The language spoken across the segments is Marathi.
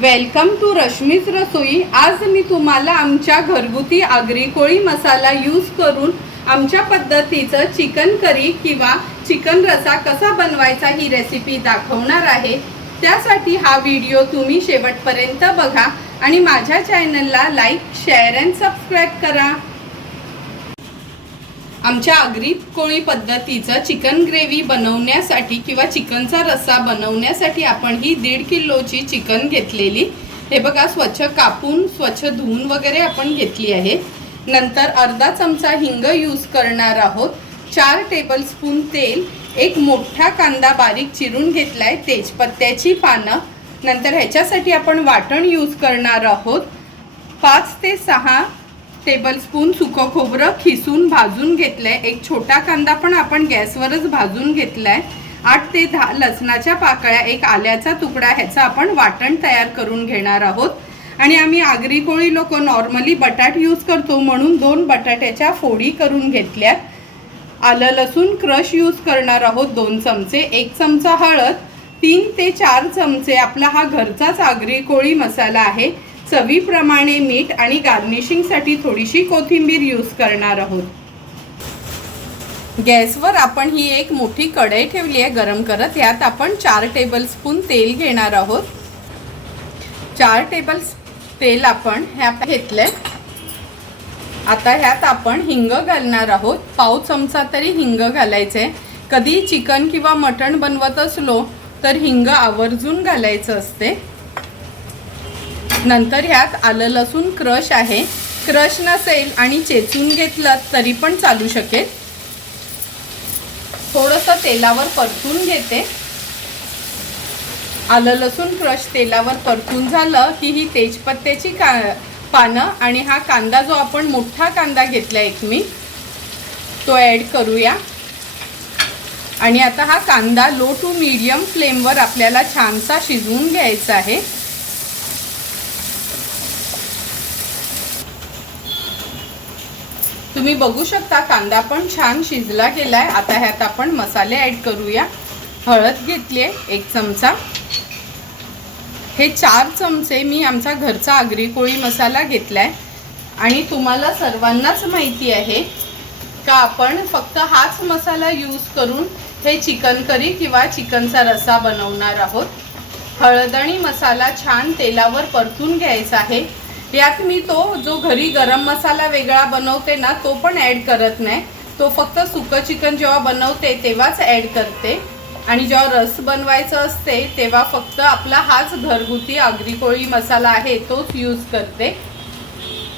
वेलकम टू रश्मीच रसोई. आज मी तुम्हाला आमच्या घरगुती आगरी कोळी मसाला यूज करून आमच्या पद्धतीचं चिकन करी किंवा चिकन रसा कसा बनवायचा ही रेसिपी दाखवणार आहे. त्यासाठी हा व्हिडिओ तुम्ही शेवटपर्यंत बघा आणि माझ्या चॅनलला लाईक शेअर अँड सबस्क्राईब करा. आमच्या आगरी कोळी पद्धतीचं चिकन ग्रेव्ही बनवण्यासाठी किंवा चिकनचा रस्सा बनवण्यासाठी आपण ही दीड किलोची चिकन घेतलेली. हे बघा स्वच्छ कापून स्वच्छ धुवून वगैरे आपण घेतली आहे. नंतर अर्धा चमचा हिंग यूज करणार आहोत. चार टेबलस्पून तेल एक मोठा कांदा बारीक चिरून घेतला आहे तेजपत्त्याची पानं. नंतर ह्याच्यासाठी आपण वाटण यूज करणार आहोत. पाच ते सहा टेबलस्पून सुकं खोबरं खिसून भाजून घेतलंय. एक छोटा कांदा पण आपण गॅसवरच भाजून घेतलाय. आठ ते दहा लसणाच्या पाकळ्या एक आल्याचा तुकडा ह्याचा आपण वाटण तयार करून घेणार आहोत. आणि आम्ही आगरी कोळी लोक नॉर्मली बटाट यूज करतो म्हणून दोन बटाट्याच्या फोडी करून घेतल्यात. आलं लसूण क्रश यूज करणार आहोत दोन चमचे. एक चमचा हळद तीन ते चार चमचे. आपला हा घरचाच आगरी कोळी मसाला आहे. चवीप्रमाणे मीठ आणि गार्निशिंगसाठी थोडीशी कोथिंबीर यूज करणार आहोत. गॅसवर आपण ही एक मोठी कढई ठेवली आहे गरम करत. यात आपण चार टेबलस्पून तेल घेणार आहोत. चार टेबल तेल आपण ह्या घेतलंय. आता ह्यात आपण हिंग घालणार आहोत. पाव चमचा तरी हिंग घालायचंय. कधी चिकन किंवा मटण बनवत असलो तर हिंग आवर्जून घालायचं असते. नंतर ह्यात आलं लसूण क्रश आहे. क्रश नसेल आणि चेचून घेतलं तरी पण चालू शकेल. थोडंसं तेलावर परतून घेते. आलं लसूण क्रश तेलावर परतून झालं की ही तेजपत्त्याची का पानं आणि हा कांदा जो आपण मोठा कांदा घेतला एक मी तो ॲड करूया. आणि आता हा कांदा लो टू मीडियम फ्लेमवर आपल्याला छानसा शिजवून घ्यायचा आहे. तुम्ही बघू शकता कांदा पण छान शिजला गेलाय. आता ह्यात आपण मसाले ॲड करूया. हळद घेतली आहे एक चमचा. हे चार चमचे मी आमचा घरचा आगरी कोळी मसाला घेतलाय. आणि तुम्हाला सर्वांनाच माहिती आहे का आपण फक्त हाच मसाला यूज करून हे चिकन करी किंवा चिकनचा रसा बनवणार आहोत. हळद आणि मसाला छान तेलावर परतून घ्यायचा आहे. यात मी तो जो घरी गरम मसाला वेगळा बनवते ना तो पण ॲड करत नाही. तो फक्त सुकं चिकन जेव्हा बनवते तेव्हाच ॲड करते. आणि जेव्हा रस बनवायचं असते तेव्हा फक्त आपला हाच घरगुती आगरी कोळी मसाला आहे तोच यूज करते.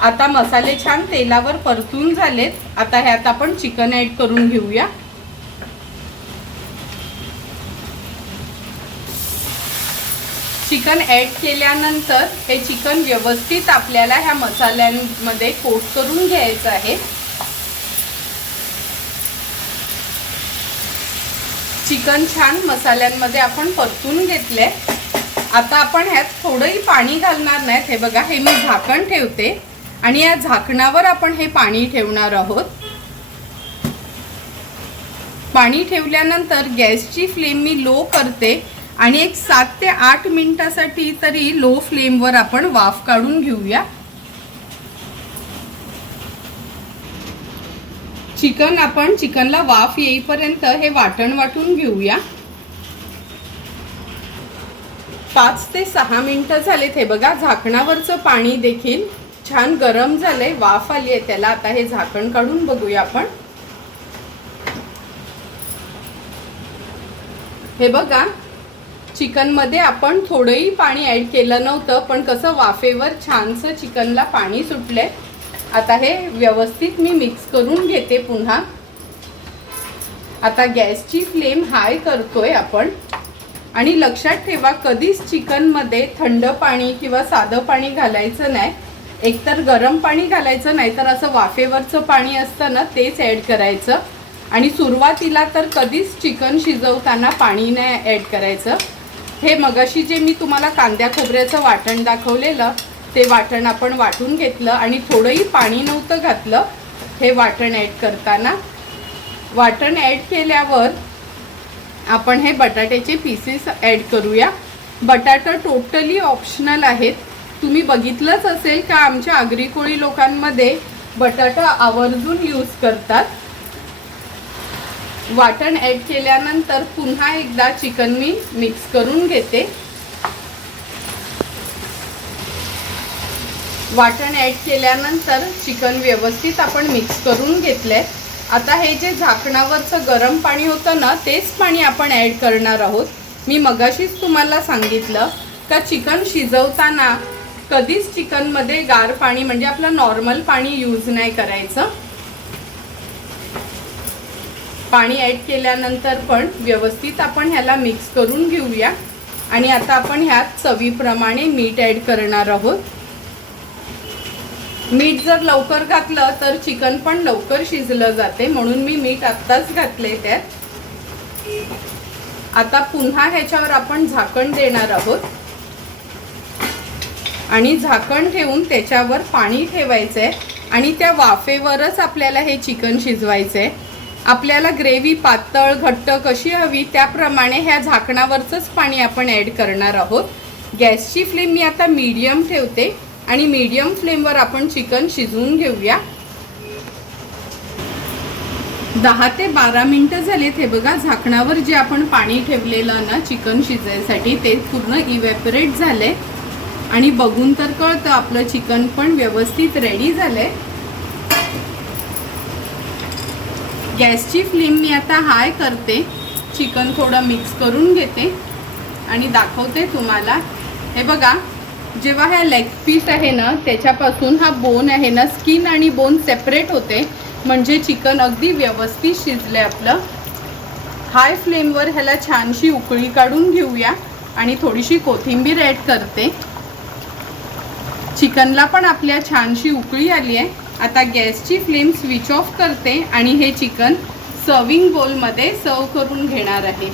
आता मसाले छान तेलावर परतून झालेत. आता ह्यात आपण चिकन ॲड करून घेऊया. चिकन ॲड केल्यानंतर हे चिकन व्यवस्थित आपल्याला ह्या मसाल्यांमध्ये कोट करून घ्यायचं आहे. चिकन छान मसाल्यांमध्ये आपण परतून घेतले आता आपण ह्यात थोडंही पाणी घालणार नाहीत. हे बघा हे मी झाकण ठेवते. आणि या झाकणावर आपण हे पाणी ठेवणार आहोत. पाणी ठेवल्यानंतर गॅसची फ्लेम मी लो करते. आणि एक सात ते आठ मिनिटासाठी तरी लो फ्लेमवर आपण वाफ काढून घेऊया. चिकन आपण चिकनला वाफ येईपर्यंत हे वाटण वाटून घेऊया. पाच ते सहा मिनिटं झालेत हे बघा झाकणावरचं पाणी देखील छान गरम झालंय वाफ आली आहे त्याला. आता हे झाकण काढून बघूया आपण. हे बघा चिकनमध्ये आपण थोडंही पाणी ॲड केलं नव्हतं पण कसं वाफेवर छानसं चिकनला पाणी सुटलंय. आता हे व्यवस्थित मी मिक्स करून घेते पुन्हा. आता गॅसची फ्लेम हाय करतोय आपण. आणि लक्षात ठेवा कधीच चिकनमध्ये थंड पाणी किंवा साधं पाणी घालायचं नाही. एकतर गरम पाणी घालायचं नाही तर असं वाफेवरचं पाणी असतं ना तेच ॲड करायचं. आणि सुरुवातीला तर कधीच चिकन शिजवताना पाणी नाही ॲड करायचं. हे मगाशी जे मी तुम्हाला कांद्या खोबऱ्याचं वाटण दाखवलेलं ते वाटण आपण वाटून घेतलं आणि थोडंही पाणी नव्हतं घातलं हे वाटण ॲड करताना. वाटण ॲड केल्यावर आपण हे बटाट्याचे पीसेस ॲड करूया. बटाटा टोटली ऑप्शनल आहेत. तुम्ही बघितलंच असेल का आमच्या आगरी कोळी लोकांमध्ये बटाटा आवर्जून यूज करतात. वाटण ॲड केल्यानंतर पुन्हा एकदा चिकन मी मिक्स करून घेते. वाटण ॲड केल्यानंतर चिकन व्यवस्थित आपण मिक्स करून घेतलंय. आता हे जे झाकणावरचं गरम पाणी होतं ना तेच पाणी आपण ॲड करणार आहोत. मी मगाशीच तुम्हाला सांगितलं का चिकन शिजवताना कधीच चिकनमध्ये गार पाणी म्हणजे आपलं नॉर्मल पाणी यूज नाही करायचं. पाणी ॲड केल्यानंतर पण व्यवस्थित आपण ह्याला मिक्स करून घेऊया. आणि आता आपण ह्यात चवीप्रमाणे मीठ ॲड करणार आहोत. मीठ जर लवकर घातलं तर चिकन पण लवकर शिजलं जाते म्हणून मी मीठ आत्ताच घातले त्यात. आता पुन्हा ह्याच्यावर आपण झाकण देणार आहोत. आणि झाकण ठेवून त्याच्यावर पाणी ठेवायचंय. आणि त्या वाफेवरच आपल्याला हे चिकन शिजवायचंय. आपल्याला ग्रेव्ही पातळ घट्ट कशी हवी त्याप्रमाणे ह्या झाकणावरचंच पाणी आपण ॲड करणार आहोत. गॅसची फ्लेम मी आता मीडियम ठेवते आणि मीडियम फ्लेमवर आपण चिकन शिजवून घेऊया. दहा ते बारा मिनटं झालेत हे बघा झाकणावर जे आपण पाणी ठेवलेलं ना चिकन शिजायसाठी ते पूर्ण इव्हॅपरेट झालंय. आणि बघून तर कळतं आपलं चिकन पण व्यवस्थित रेडी झालंय. गॅसची फ्लेम मी आता हाय करते. चिकन थोडं मिक्स करून घेते. आणि दाखवते तुम्हाला. हे बघा जेव्हा ह्या लेग पीस आहे ना त्याच्यापासून हा बोन आहे ना स्किन आणि बोन सेपरेट होते. म्हणजे चिकन अगदी व्यवस्थित शिजले आपलं. हाय फ्लेमवर ह्याला छानशी उकळी काढून घेऊया. आणि थोडीशी कोथिंबीर ॲड करते. चिकनला पण आपल्या छानशी उकळी आली आहे आता गॅसची फ्लेम स्विच ऑफ करते आणि हे चिकन सर्विंग बोलमध्ये सर्व करून घेणार आहे.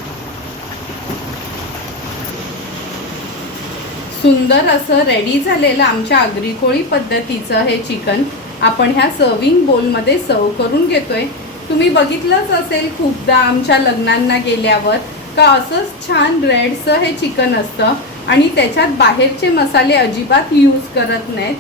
सुंदर असं रेडी झालेलं आमच्या आगरी कोळी पद्धतीचं हे चिकन आपण ह्या सर्विंग बोलमध्ये सर्व करून घेतोय. तुम्ही बघितलंच असेल खूपदा आमच्या लग्नांना गेल्यावर का असंच छान रेडचं हे चिकन असतं आणि त्याच्यात बाहेरचे मसाले अजिबात यूज करत नाहीत.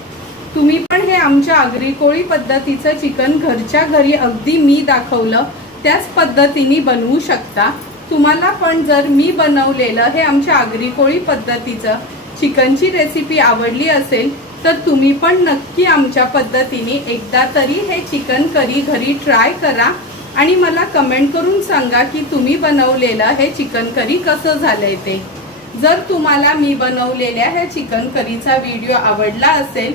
तुम्ही पण हे आमच्या आगरी कोळी पद्धतीचं चिकन घरच्या घरी अगदी मी दाखवलं त्याच पद्धतीने बनवू शकता. तुम्हाला पण जर मी बनवलेलं हे आमच्या आगरी कोळी पद्धतीचं चिकनची रेसिपी आवडली असेल तर तुम्ही पण नक्की आमच्या पद्धतीने एकदा तरी हे चिकन करी घरी ट्राय करा. आणि मला कमेंट करून सांगा की तुम्ही बनवलेलं हे चिकन करी कसं झालंय ते. जर तुम्हाला मी बनवलेल्या ह्या चिकन करीचा व्हिडिओ आवडला असेल